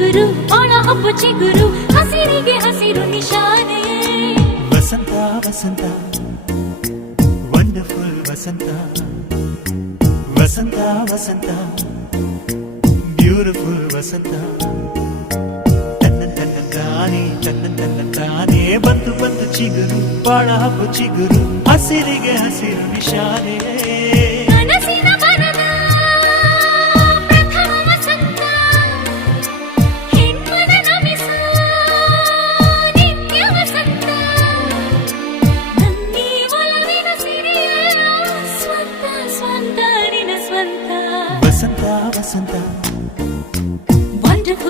ಚಿಗುರು ಬಾಳ ಹಬ್ಬ ಚಿಗುರು ಹಸಿರಿಗೆ ಹಸಿರು ನಿಶಾನೆ ವಸಂತ ವಸಂತ ವಂಡರ್ಫುಲ್ ವಸಂತ ವಸಂತ ವಸಂತ ಬ್ಯೂಟಿಫುಲ್ ವಸಂತ ತನ್ನ ತಾನೇ ಬಂತು ಬಂತು ಚಿಗುರು ಬಾಳ ಹಬ್ಬ ಚಿಗುರು ಹಸಿರಿಗೆ ಹಸಿರು ನಿಶಾನೆ